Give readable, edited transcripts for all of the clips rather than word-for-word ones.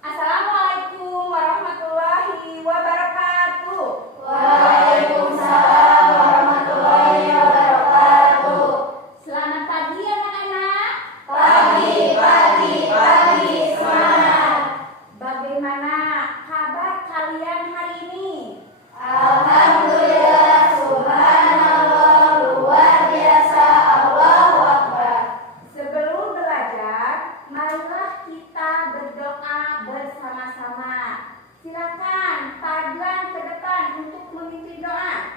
Assalamualaikum warahmatullahi wabarakatuh. Waalaikumsalam warahmatullahi wabarakatuh. Selamat pagi anak-anak. Pagi semangat. Bagaimana kabar kalian hari ini? Alhamdulillah, subhanallah, luar biasa, Allahu Akbar. Sebelum belajar, marilah kita berdoa bersama-sama. Silakan Fadlan ke depan untuk memimpin doa.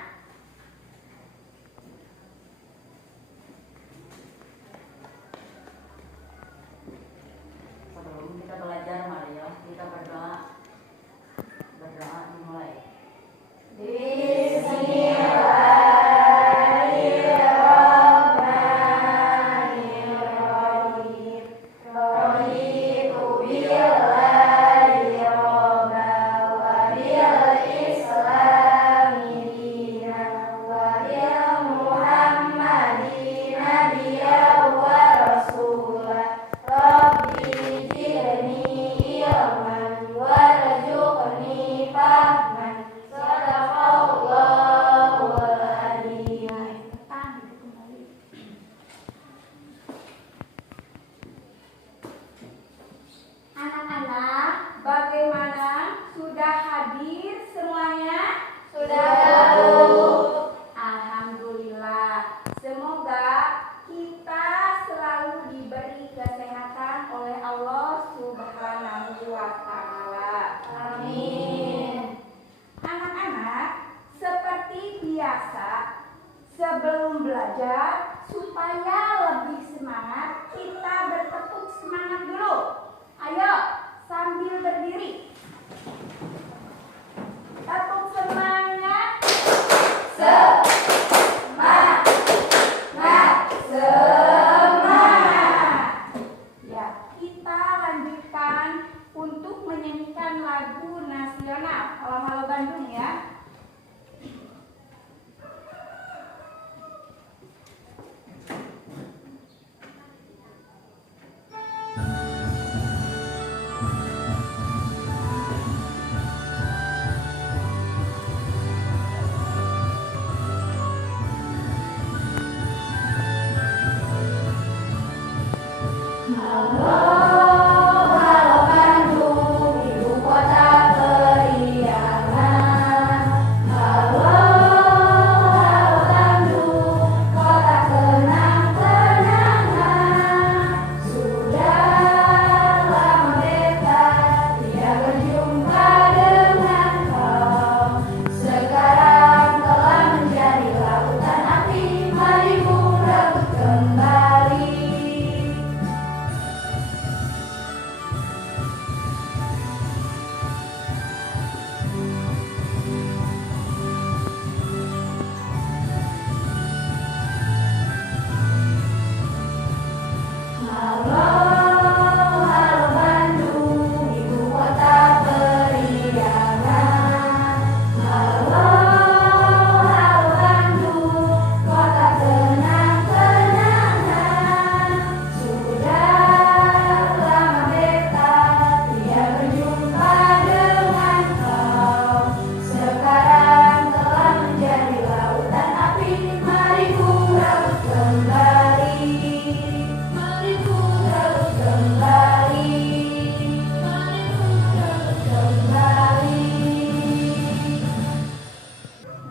Sebelum kita belajar, mari ya kita berdoa. Berdoa dimulai. Bismillahirrahmanirrahim. Raditu billahi robban wa bil islami dinan wa bil muhammadin nabiyyan wa rasulan. Rabbi zidni ilman warzuqni fahman. Sadaqallahul adzim. Anak-anak, bagaimana? Sudah hadir semuanya? Sudah, Bu. Alhamdulillah. Semoga kita selalu diberi kesehatan oleh Allah Subhanahu wa Ta'ala. Amin. Anak-anak, seperti biasa, sebelum belajar, supaya lebih semangat, kita bertepuk semangat dulu. Ayo, sambil berdiri. Tepuk semangat. Semangat. Ya, kita lanjutkan untuk menyanyikan lagu nasional. Halo Bandung ya. Halo Bandung, ibu kota periangan. Halo Bandung, kota kenang-kenangan. Sudah lama beta tidak berjumpa dengan kau. Sekarang telah menjadi lautan api, mari rebut kembali. Halo Bandung, ibu kota periangan. Halo Bandung, kota kenang-kenangan. Sudah lama beta tidak berjumpa dengan kau. Sekarang telah menjadi lautan api, mari rebut kembali. Mari rebut kembali. Mari rebut kembali.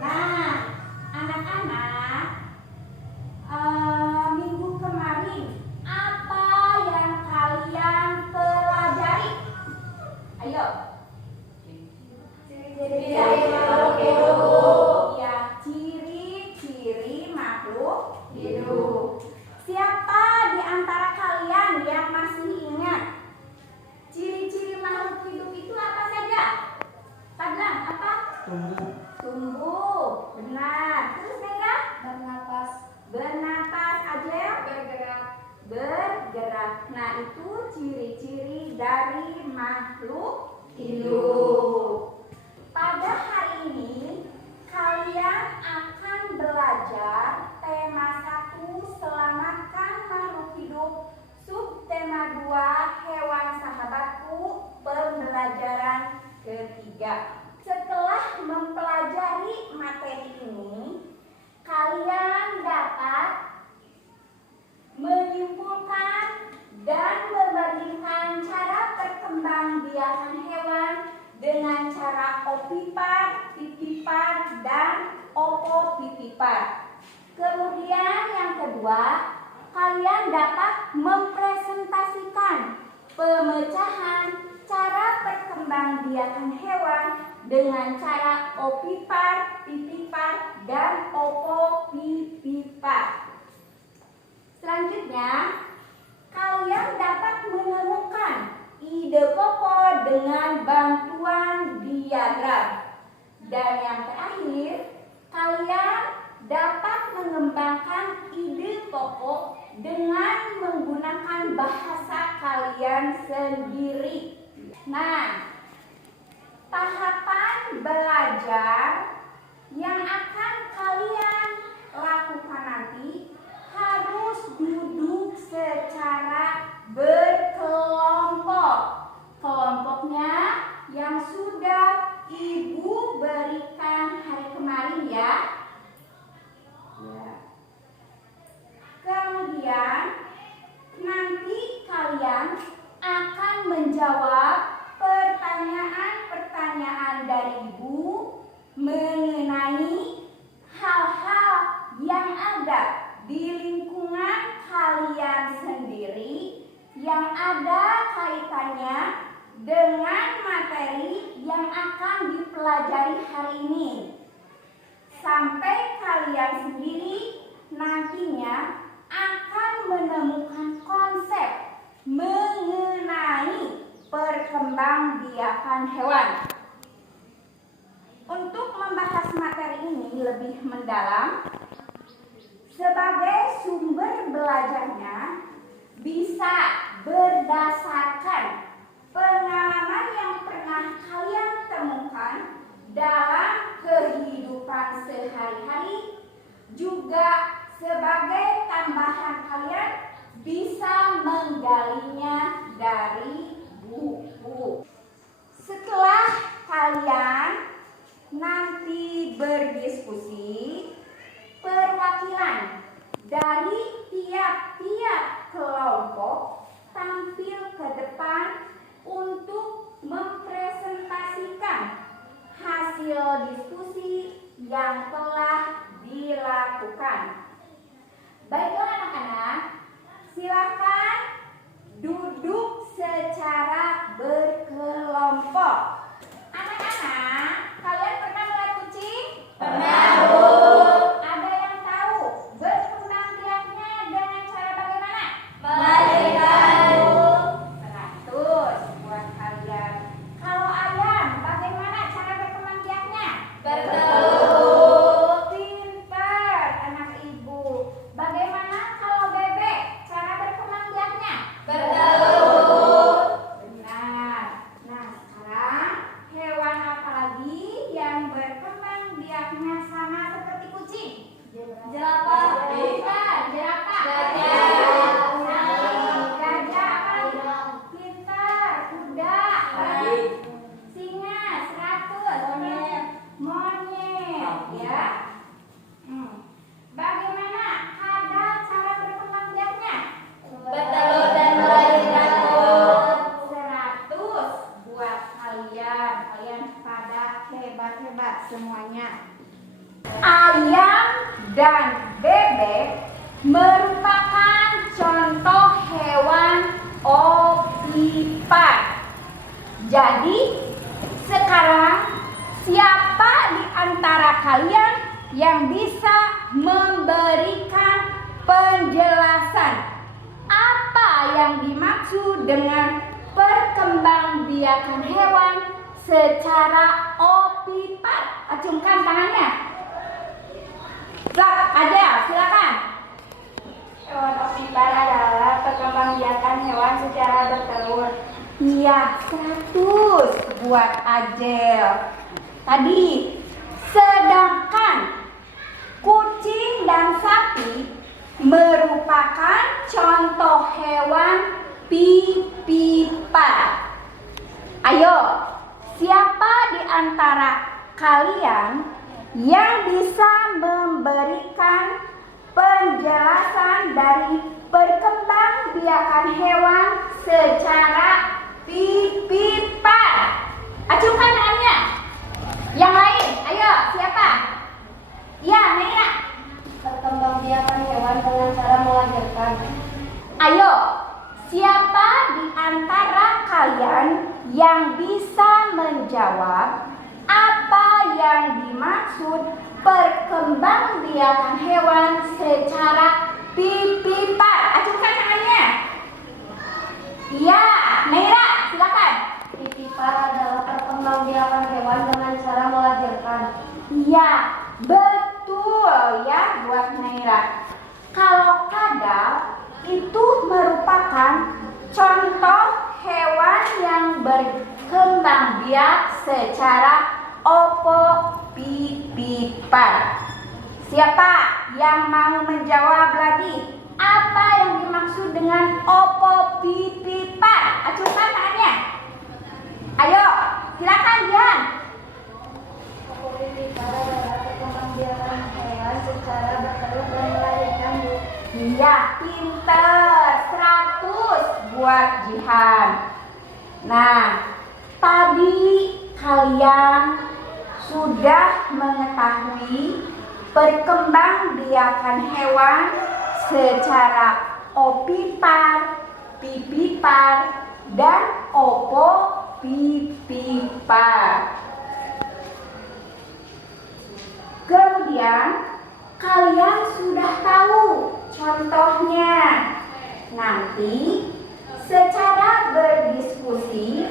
Nah, anak-anak, minggu kemarin apa yang kalian pelajari? Ayo. Ciri-ciri makhluk hidup. Ya, ciri-ciri makhluk Hidup. Siapa di antara kalian yang masih ingat ciri-ciri makhluk hidup itu apa saja? Fadlan, apa? Tumbuh, benar. Terus Mega? Bernapas. Bernapas. Ajel? Bergerak. Nah, itu ciri-ciri dari makhluk hidup. Pada hari ini kalian akan belajar tema 1, selamatkan makhluk hidup, subtema 2, hewan sahabatku, pembelajaran Ya, setelah mempelajari materi ini, kalian dapat menyimpulkan dan membandingkan cara perkembangbiakan hewan dengan cara opipar, pipipar, dan opopipipar. Kemudian yang kedua, kalian dapat mempresentasikan pemecahan cara perkembangbiakan hewan dengan cara opipar, pipipar, dan opopipipar. Selanjutnya, kalian dapat menemukan ide pokok dengan bantuan diagram. Dan yang terakhir, kalian dapat mengembangkan ide pokok dengan menggunakan bahasa kalian sendiri. Nah, tahapan belajar yang akan kalian lakukan nanti harus duduk secara berkelompok. Kelompoknya yang sudah Ibu berikan hari kemarin ya. Kemudian nanti kalian akan menjawab pertanyaan-pertanyaan dari Ibu mengenai hal-hal yang ada di lingkungan kalian sendiri yang ada kaitannya dengan materi yang akan dipelajari hari ini. Sampai kalian sendiri nantinya akan menemukan konsep mengenai perkembangbiakan hewan. Untuk membahas materi ini lebih mendalam, sebagai sumber belajarnya bisa berdasarkan pengalaman yang pernah kalian temukan dalam kehidupan sehari-hari, juga sebagai tambahan kalian bisa menggalinya dari buku. Setelah kalian nanti berdiskusi, perwakilan dari tiap-tiap kelompok tampil ke depan untuk mempresentasikan hasil diskusi yang telah dilakukan. Baiklah anak-anak, silakan duduk secara berkelompok. Anak-anak, kalian pernah melihat kucing? Pernah, Bu. Ada yang tahu berkembang biaknya dengan cara bagaimana? Melahirkan, Bu. 100 buat kalian. Kalau ayam, bagaimana cara berkembang biaknya? Bertelur. Pintar anak ibu. Bagaimana kalau bebek? Cara berkembang biaknya? Bertelur. Benar. Nah, sekarang hewan apa lagi yang berkembang biaknya sama seperti kucing? Jerapah. Pintar, jerapah. Gajah. Gajah apa lagi? Pintar, kuda. Singa, 100. Monyet, ya. Bagaimana kadal cara berkembang biaknya? Bertelur dan melahirkan, Bu. 100 buat kalian. Kalian pada hebat-hebat semuanya. Ayam dan bebek merupakan contoh hewan opipar. Jadi, sekarang siapa di antara kalian yang bisa memberikan penjelasan apa yang dimaksud dengan perkembangbiakan hewan secara opipar? Acungkan tangannya. Zak, ada, silakan. Hewan opipar adalah perkembangbiakan hewan secara bertelur. Iya, 100 buat Ajel. Tadi, sedangkan kucing dan sapi merupakan contoh hewan pipipar. Ayo, siapa di antara kalian yang bisa memberikan penjelasan dari perkembangbiakan hewan secara pipipar? Acungkan tangannya. Yang lain, ayo, siapa? Ya, Naira. Perkembangbiakan hewan dengan cara melahirkan. Ayo, siapa di antara kalian yang bisa menjawab apa yang dimaksud perkembangbiakan hewan secara pipipar? Acungkan tangannya. Ya, Naira, silakan. Pipipar adalah perkembangbiakan hewan dengan cara melahirkan. Ya, betul ya buat Naira. Kalau kadal itu merupakan contoh hewan yang berkembang biak secara opopipipar. Siapa yang mau menjawab lagi? Apa yang dimaksud dengan opopipipar? Acungkan tangannya. Ayo, silakan Dian. Pipipar adalah perkembangbiakan hewan secara bertelur dan melahirkan. Iya, pinter. 100 buat Jihan. Nah, tadi kalian sudah mengetahui perkembangbiakan hewan secara opipar, pipipar, dan opopipipar. Kemudian kalian sudah tahu contohnya. Nanti secara berdiskusi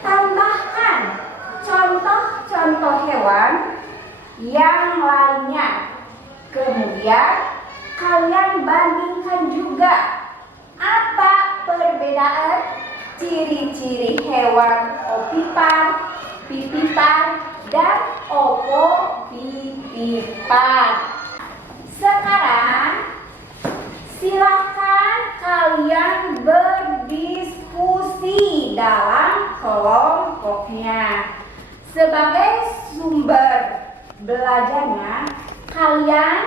tambahkan contoh-contoh hewan yang lainnya. Kemudian kalian bandingkan juga apa perbedaan ciri-ciri hewan opipar, pipipar, dan opopipipar. Sekarang silakan kalian berdiskusi dalam kelompoknya. Sebagai sumber belajarnya, kalian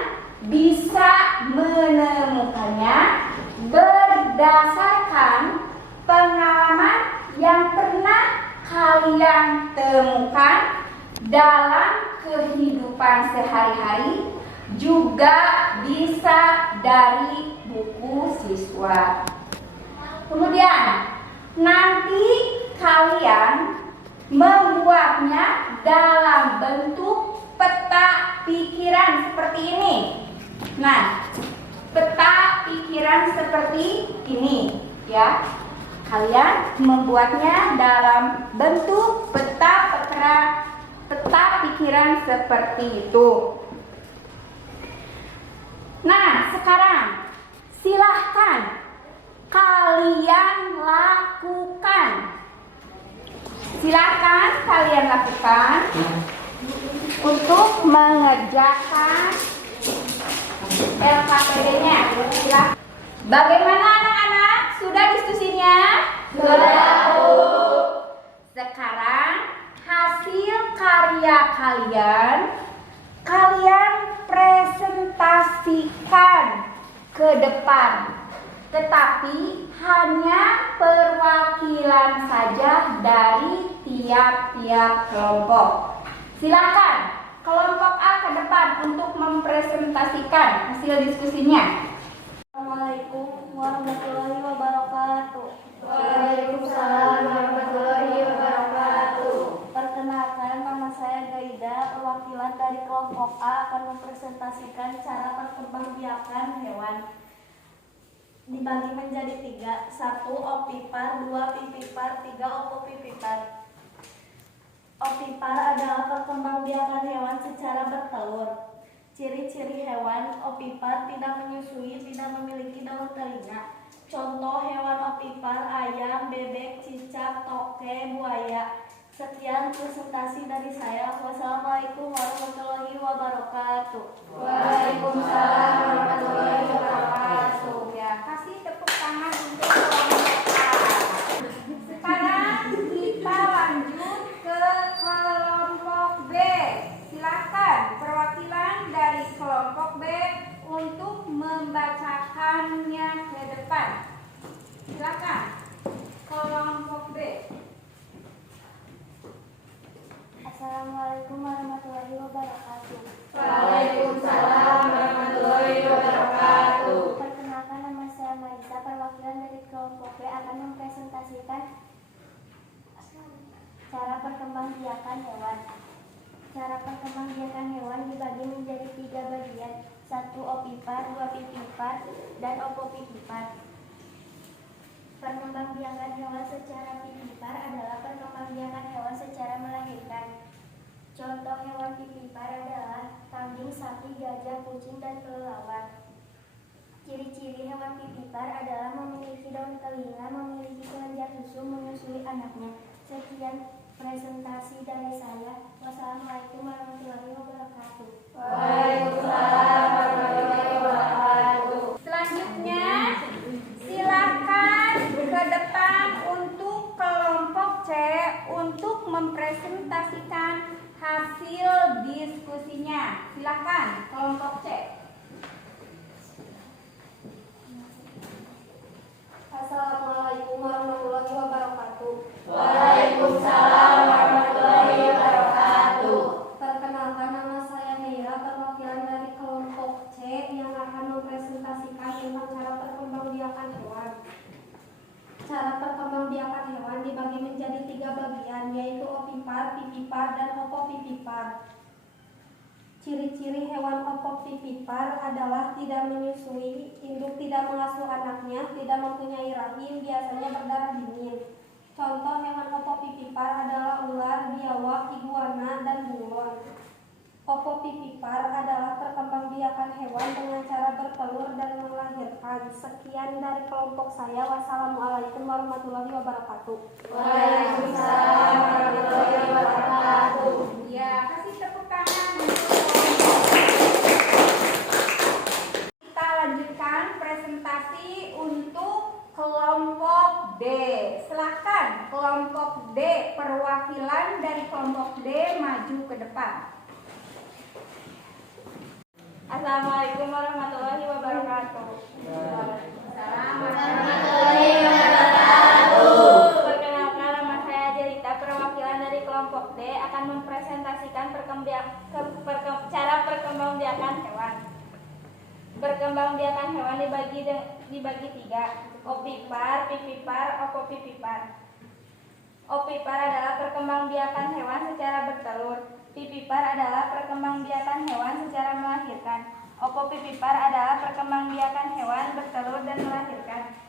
bisa menemukannya berdasarkan pengalaman yang pernah kalian temukan dalam kehidupan sehari-hari, juga bisa dari buku siswa. Kemudian nanti kalian membuatnya dalam bentuk peta pikiran seperti ini. Nah, peta pikiran seperti ini ya. Kalian membuatnya dalam bentuk peta pikiran seperti itu. Nah, sekarang silahkan kalian lakukan. Silakan kalian lakukan untuk mengerjakan LKPD-nya. Bagaimana anak-anak? Sudah diskusinya? Sudah, Bu. Sekarang hasil karya kalian presentasikan ke depan. Tetapi hanya perwakilan saja dari tiap-tiap kelompok. Silakan kelompok A ke depan untuk mempresentasikan hasil diskusinya. Assalamualaikum warahmatullahi wabarakatuh. Waalaikumsalam warahmatullahi wabarakatuh. Perkenalkan, nama saya Gaida, perwakilan dari kelompok A akan mempresentasikan cara perkembangbiakan hewan. Dibagi menjadi 3, 1 opipar, 2 pipipar, 3 opopipipar. Opipar adalah perkembangbiakan hewan secara bertelur. Ciri-ciri hewan opipar: tidak menyusui, tidak memiliki daun telinga. Contoh hewan opipar: ayam, bebek, cicak, toke, buaya. Sekian presentasi dari saya. Wassalamualaikum warahmatullahi wabarakatuh. Waalaikumsalam warahmatullahi wabarakatuh. Ya, kasih tepuk tangan untuk kelompok A. Sekarang kita lanjut ke kelompok perkembangbiakan hewan. Cara perkembangbiakan hewan dibagi menjadi 3 bagian. 1 ovipar, 2 vivipar, dan ovovivipar. Perkembangbiakan hewan secara vivipar adalah perkembangbiakan hewan secara melahirkan. Contoh hewan vivipar adalah kambing, sapi, gajah, kucing, dan kelelawar. Ciri-ciri hewan vivipar adalah memiliki daun telinga, memiliki kelenjar susu, menyusui anaknya. Sekian presentasi dari saya. Wassalamualaikum warahmatullahi wabarakatuh. Waalaikumsalam warahmatullahi wabarakatuh. Selanjutnya, silakan ke depan untuk kelompok C untuk mempresentasikan hasil diskusinya. Silakan kelompok C. Assalamualaikum warahmatullahi wabarakatuh. Waalaikumsalam warahmatullahi wabarakatuh. Perkenalkan, nama saya Meira, perwakilan dari kelompok C yang akan mempresentasikan tentang cara perkembangbiakan hewan. Cara perkembangbiakan hewan dibagi menjadi 3 bagian, yaitu ovipar, vivipar, dan ovovivipar. Ciri-ciri hewan ovovivipar adalah tidak menyusui, induk tidak mengasuh anaknya, tidak mempunyai rahim, biasanya berdarah dingin. Contoh hewan ovovivipar adalah ular, biawak, iguana, dan bunglon. Ovovivipar adalah perkembangbiakan hewan dengan cara bertelur dan melahirkan. Sekian dari kelompok saya. Wassalamualaikum warahmatullahi wabarakatuh. Waalaikumsalam warahmatullahi wabarakatuh. Ya, kasih tepuk tangan. Kita lanjutkan presentasi untuk kelompok D. Silakan kelompok D, perwakilan dari kelompok D maju ke depan. Assalamualaikum warahmatullahi wabarakatuh. Warahmatullahi wabarakatuh. Perkenalkan, nama saya Jelita, perwakilan dari kelompok D akan mempresentasikan cara perkembangbiakan hewan. Perkembangbiakan hewan dibagi 3, ovipar, vivipar, ovovivipar. Ovipar adalah perkembangbiakan hewan secara bertelur. Vivipar adalah perkembangbiakan hewan secara melahirkan. Ovovivipar adalah perkembangbiakan hewan bertelur dan melahirkan.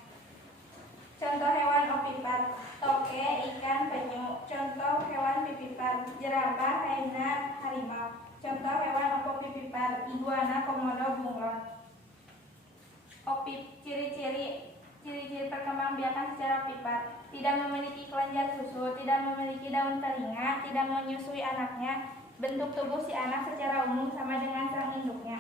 Contoh hewan ovipar: toke, ikan, penyu. Contoh hewan vivipar: jerapah, hyena, harimau. Contoh hewan ovovivipar: iguana, komodo, bunglon. Ciri-ciri perkembangbiakan secara ovipar: tidak memiliki kelenjar susu, tidak memiliki daun telinga, tidak menyusui anaknya. Bentuk tubuh si anak secara umum sama dengan sang induknya.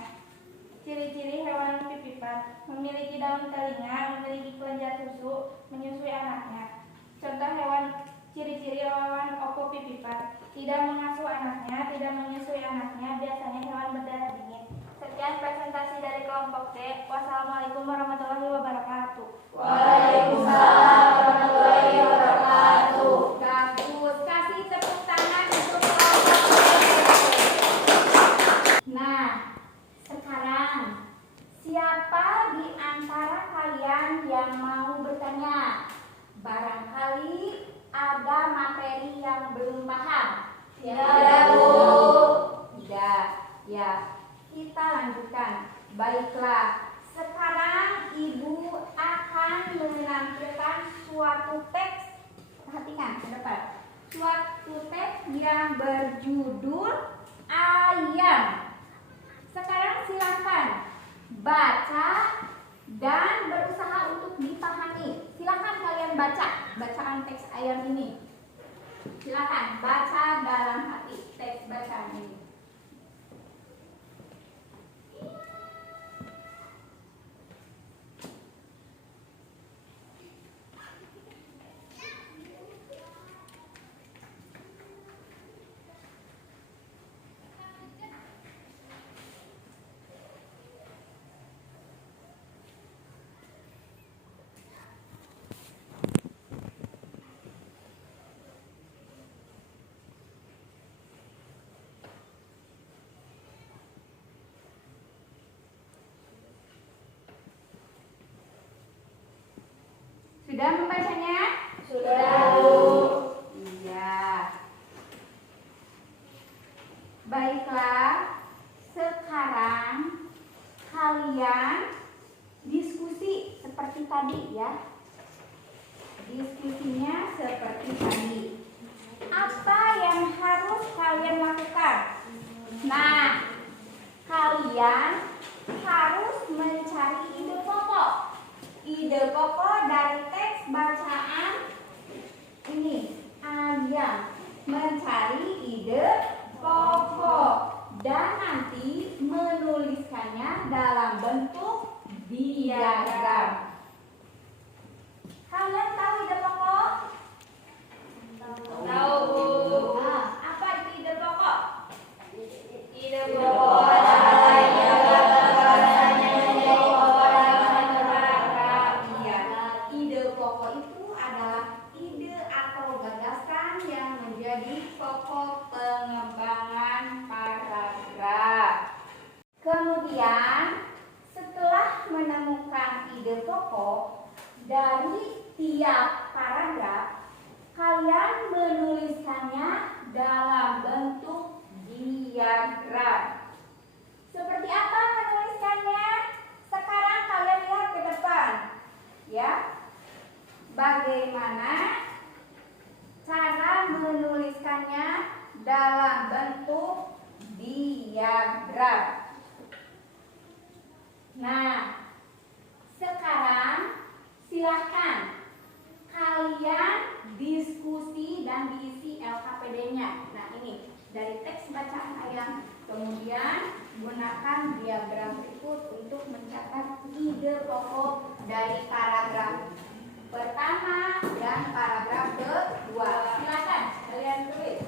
Ciri-ciri hewan vivipar: memiliki daun telinga, memiliki kelenjar susu, menyusui anaknya. Contoh ciri-ciri hewan ovovivipar: tidak mengasuh anaknya, tidak menyusui anaknya, biasanya hewan berdarah dingin. Sekian presentasi dari kelompok D. Wassalamualaikum warahmatullahi wabarakatuh. Waalaikumsalam warahmatullahi wabarakatuh. Bagus, kasih tepuk tangan untuk kelompok D. Nah, sekarang siapa di antara kalian yang mau bertanya? Barangkali ada materi yang belum paham. Ya, Bu. Tidak, ya. Kita lanjutkan. Baiklah, sekarang Ibu akan menampilkan suatu teks. Perhatikan ke depan. Suatu teks yang berjudul ayam. Sekarang silakan baca dan berusaha untuk dipahami. Silakan kalian baca bacaan teks ayam ini. Silakan baca dalam hati teks bacaan ini. Sudah membacanya? Sudah, Bu. Iya. Baiklah, sekarang kalian diskusi seperti tadi ya. Diskusinya seperti tadi. Apa yang harus kalian lakukan? Nah, kalian harus mencari ide pokok. Ide pokok dari teks bacaan ini. Ayam mencari ide pokok dan nanti menuliskannya dalam bentuk diagram. Kalian tahu ide pokok? Tahu. Apa itu ide pokok? Ide pokok adalah ide pokok itu adalah ide atau gagasan yang menjadi pokok pengembangan paragraf. Kemudian setelah menemukan ide pokok dari tiap paragraf, kalian menuliskannya dalam bentuk diagram. Seperti apa menuliskannya? Sekarang kalian lihat ke depan, ya. Bagaimana cara menuliskannya dalam bentuk diagram? Nah, sekarang silahkan kalian diskusi dan diisi LKPD-nya. Nah, ini dari teks bacaan ayam. Kemudian gunakan diagram berikut untuk mencatat ide pokok dari paragraf pertama dan paragraf kedua. Silakan kalian tulis.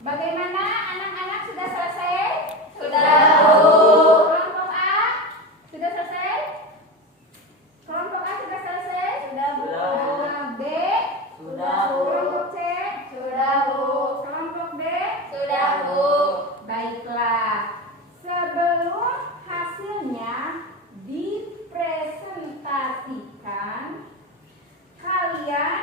Bagaimana anak-anak, sudah selesai? Sudah, Bu. Kelompok A sudah selesai? Kelompok A sudah selesai? Sudah, Bu. B Sudah, Bu. Kelompok C sudah, Bu. Kelompok D Sudah, Bu. Baiklah. Sebelum hasilnya dipresentasikan, kalian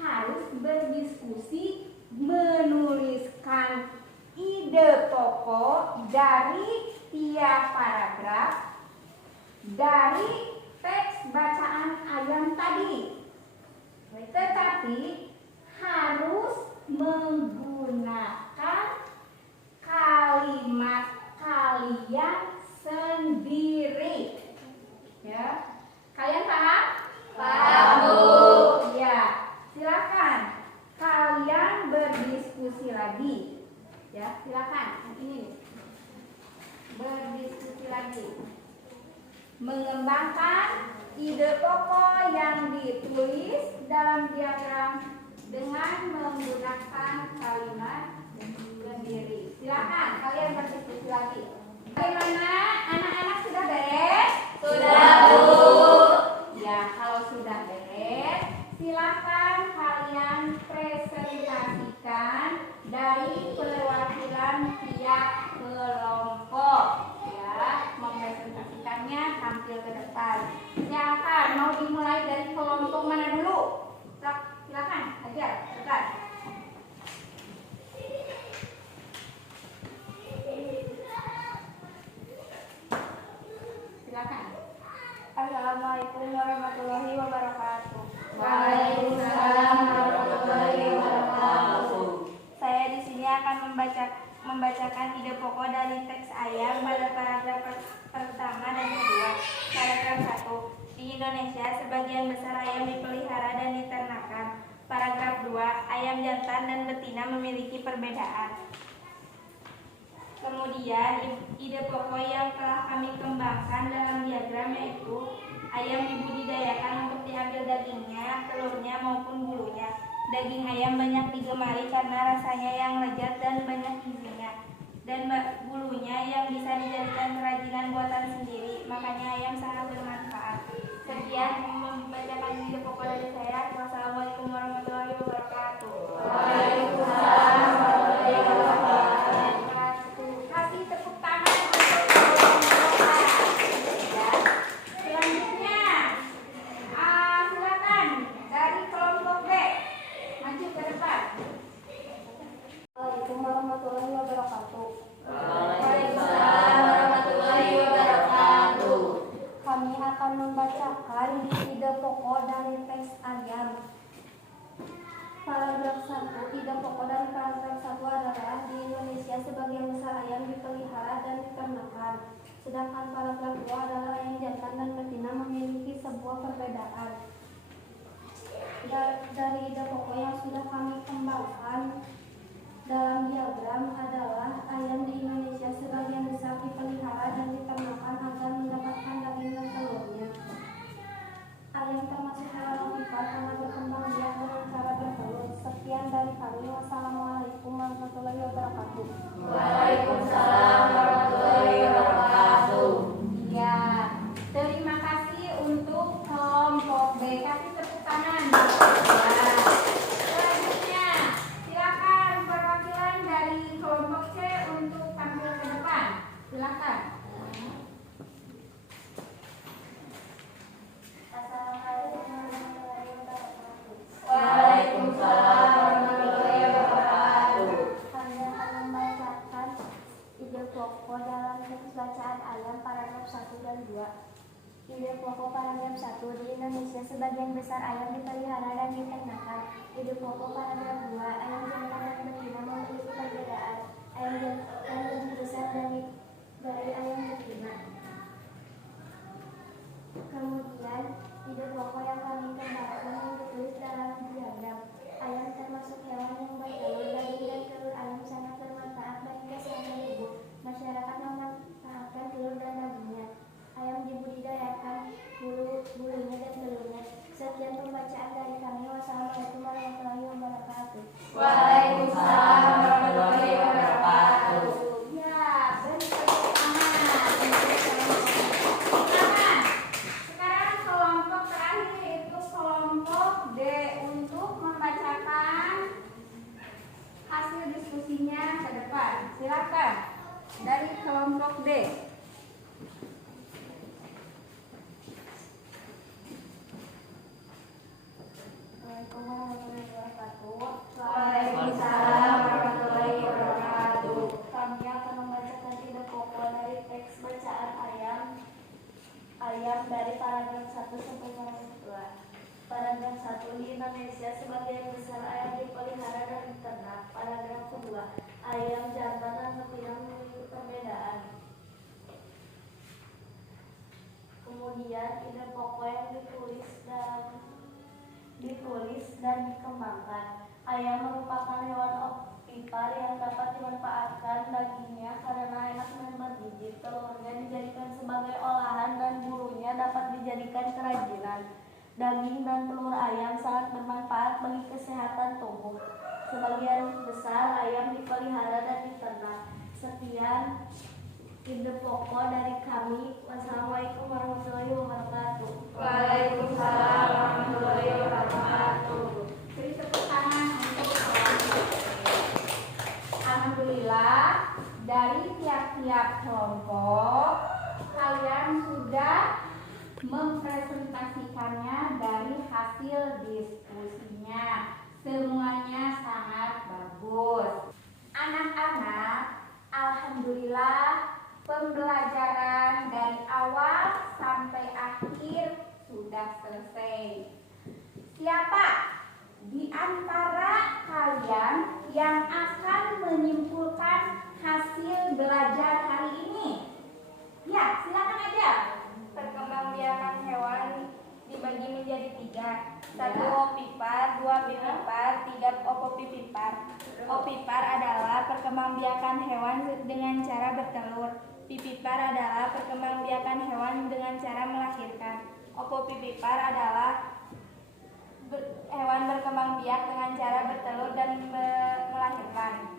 harus berdiskusi menuliskan ide pokok dari tiap paragraf dari teks bacaan ayam tadi. Tetapi harus menggunakan kalimat kalian sendiri. Ya. Kalian paham? Paham, Bu. Ya. Silakan kalian berdiskusi lagi, ya. Silakan ini berdiskusi lagi, mengembangkan ide pokok yang ditulis dalam diagram dengan menggunakan kalimat sendiri. Silakan kalian berdiskusi lagi. Bagaimana anak-anak, sudah beres? Sudah, Bu. Ya, kalau sudah beres, silakan kalian presentasikan dari perwakilan tiap kelompok, ya. Mempresentasikannya tampil ke depan. Silakan, mau dimulai dari kelompok mana dulu? Silakan, ajar, cepat. Silakan. pertama dan kedua. Paragraf 1. Di Indonesia, sebagian besar ayam dipelihara dan diternakan. Paragraf 2. Ayam jantan dan betina memiliki perbedaan. Kemudian, ide pokok yang telah kami kembangkan dalam diagram yaitu ayam dibudidayakan untuk diambil dagingnya, telurnya maupun bulunya. Daging ayam banyak digemari karena rasanya yang lezat dan banyak gizinya. Dan bulunya yang bisa dijadikan kerajinan buatan sendiri, makanya ayam sangat bermanfaat. Sekian membacakan ide pokok dari saya. Wassalamualaikum warahmatullahi wabarakatuh. Waalaikumsalam warahmatullahi wabarakatuh. Kasih tepuk tangan untuk kelompok A. Ya. Selanjutnya, silakan dari kelompok B maju ke depan. Assalamualaikum warahmatullahi wabarakatuh. Waalaikumsalam warahmatullahi wabarakatuh. Kami akan membacakan ide pokok dari teks ayam. Paragraf 1. Ide pokok dari paragraf 1 adalah di Indonesia sebagian besar ayam dipelihara dan diternakan. Sedangkan paragraf 2 adalah ayam jantan dan betina memiliki sebuah perbedaan. Dari ide pokok yang sudah kami kembangkan dalam diagram adalah ayam di Indonesia sebagian besar dipelihara dan diternakan agar mendapatkan daging dan telurnya. Ayam termasuk hewan ovipar karena berkembang biak dengan cara bertelur. Sekian dari kami. Wassalamualaikum warahmatullahi wabarakatuh. Waalaikumsalam warahmatullahi wabarakatuh. Ya, terima kasih untuk kelompok B. Kasih tepuk tangan. Ya. Selanjutnya, silakan perwakilan dari kelompok C untuk tampil ke depan. Silakan. Assalamualaikum warahmatullahi wabarakatuh. Waalaikumsalam warahmatullahi wabarakatuh. Kami akan membacakan ide pokok dalam teks bacaan ayam paragraf 1 dan 2. Ide pokok paragraf 1. Di Indonesia sebagian besar ayam dipelihara dan diternakan. Ide pokok paragraf 2. Ayam jantan dan betina memiliki perbedaan. Ayam jantan lebih besar dari ayam betina. Kemudian, ide pokok yang kami kembangkan yang ditulis dalam diagram. Ayam termasuk hewan yang bertelur. Daging dan telur ayam sangat bermanfaat bagi kesehatan tubuh. Masyarakat memanfaatkan telur dan dagingnya. Ayam dibudidayakan, bulunya dan telurnya. Sekian pembacaan dari kami. Wassalamualaikum warahmatullahi wabarakatuh. Waalaikumsalam warahmatullahi wabarakatuh. Ya, beri tepuk tangan untuk kelompok. Silakan. Sekarang kelompok terakhir yaitu kelompok D untuk membacakan hasil diskusinya ke depan. Silakan dari kelompok D. Assalamualaikum warahmatullahi wabarakatuh. Waalaikumsalam warahmatullahi wabarakatuh. Kami akan membacakan ide pokok dari teks bacaan ayam dari paragraf 1 sampai paragraf 2. Paragraf 1. Di Indonesia sebagian besar ayam dipelihara dan diternak. Paragraf kedua. Ayam jantan dan betina memiliki perbedaan. Kemudian ide pokok yang ditulis dan dikembangkan. Ayam merupakan hewan ovipar yang dapat dimanfaatkan dagingnya karena enak dan bergizi. Telurnya dijadikan sebagai olahan dan bulunya dapat dijadikan kerajinan. Daging dan telur ayam sangat bermanfaat bagi kesehatan tubuh. Sebagian besar ayam dipelihara dan diternak. Sekian ide pokok dari kami. Wassalamualaikum warahmatullahi wabarakatuh. Waalaikumsalam warahmatullahi wabarakatuh. Beri tepuk tangan untuk kelompok D. Alhamdulillah, dari tiap-tiap kelompok kalian sudah mempresentasikannya dari hasil diskusinya. Semuanya sangat bagus. Anak-anak, alhamdulillah pembelajaran dari awal sampai akhir sudah selesai. Siapa di antara kalian yang akan menyimpulkan hasil belajar hari ini? Ya, perkembangbiakan hewan dengan cara bertelur. Pipipar adalah perkembangbiakan hewan dengan cara melahirkan. Opopipipar adalah hewan berkembang biak dengan cara bertelur dan melahirkan.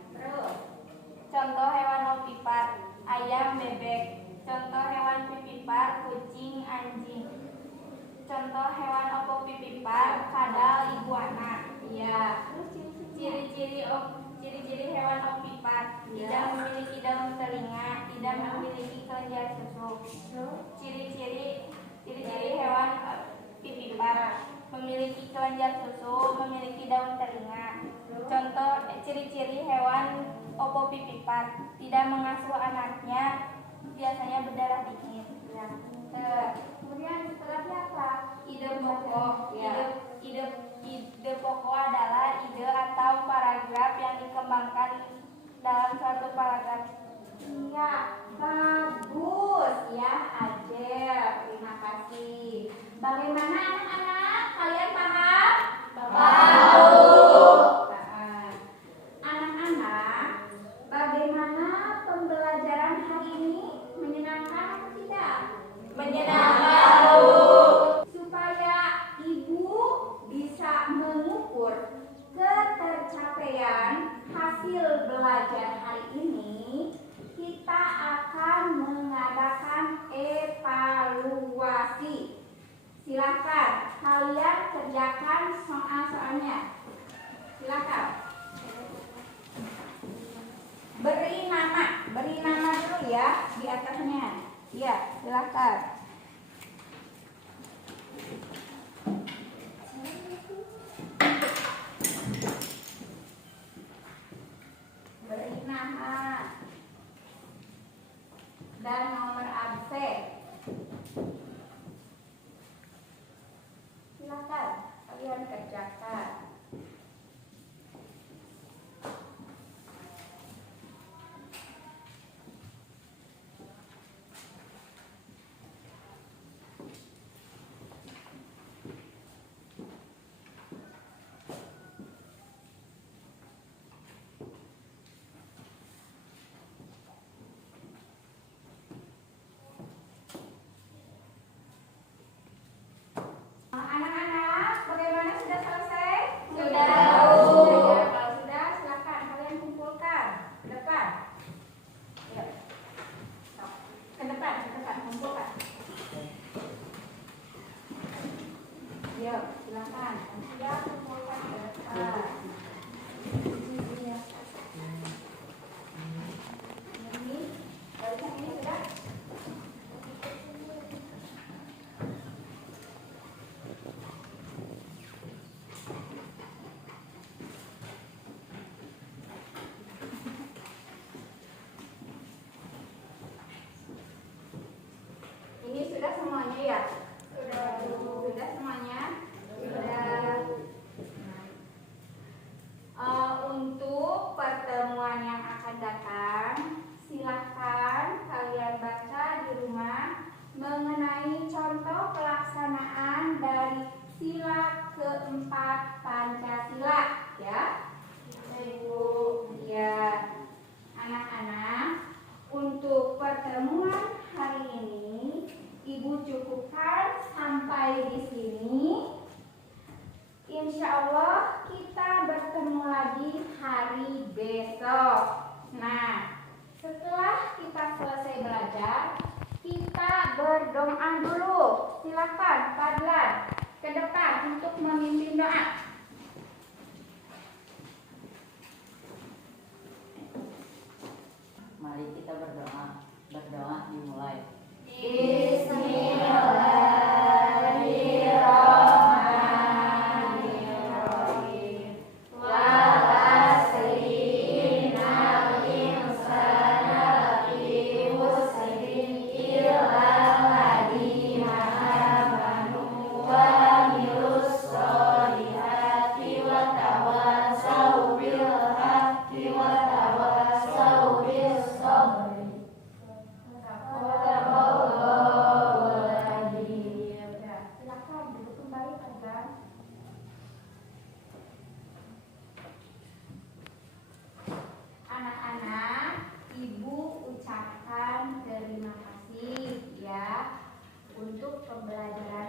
Contoh hewan opipar: ayam, bebek. Contoh hewan pipipar: kucing, anjing. Contoh hewan opopipipar: kadal, iguana. Iya. Ciri-ciri hewan opipar: tidak memiliki daun telinga, tidak memiliki kelenjar susu. Ciri-ciri hewan pipipar: memiliki kelenjar susu, memiliki daun telinga. Contoh ciri-ciri hewan opopipipar: tidak mengasuh anaknya, biasanya berdarah dingin. Ya. Kemudian setelahnya apa? Ide pokok. Ya. Ide pokok adalah ide atau paragraf yang dikembangkan dalam suatu paragraf. Iya, bagus ya, Ajel. Terima kasih. Bagaimana anak-anak? Kalian paham? Paham. Anak-anak, bagaimana pembelajaran hari ini? Menyenangkan atau tidak? Menyenangkan. Supaya ibu bisa mengukur ketercapaian hasil belajar hari ini, kita akan mengadakan evaluasi. Silakan kalian kerjakan soal-soalnya. Silakan. Beri nama dulu ya di atasnya. Iya, silakan. Beri nama dan nomor absen. Silakan kalian kerjakan. Anak-anak, bagaimana, sudah selesai? Sudah. Ya, kalau sudah, silakan kalian kumpulkan ke depan. Ya. Ke depan, kumpulkan. Ya, silakan. Sudah kumpulkan ke depan. Ini, barisan ini sudah. Ini sudah semuanya ya? Sudah semuanya? Sudah. Untuk pertemuan yang akan datang, silahkan kalian baca di rumah mengenai contoh pelaksanaan dari sila keempat Pancasila, ya. Ibu, ya. Anak-anak, untuk pertemuan hari ini Ibu cukupkan sampai di sini. Insya Allah kita bertemu lagi hari besok. Nah, setelah kita selesai belajar, kita berdoa dulu. Silakan Fadlan ke depan untuk memimpin doa. Mari kita berdoa. Berdoa dimulai. Bismillahirrahmanirrahim. Walasrina insana lafi khusrin illa alladziina amanu wa amilus solihati wa tawassaw bil haqqi wa tawassaw bis sabri. untuk pembelajaran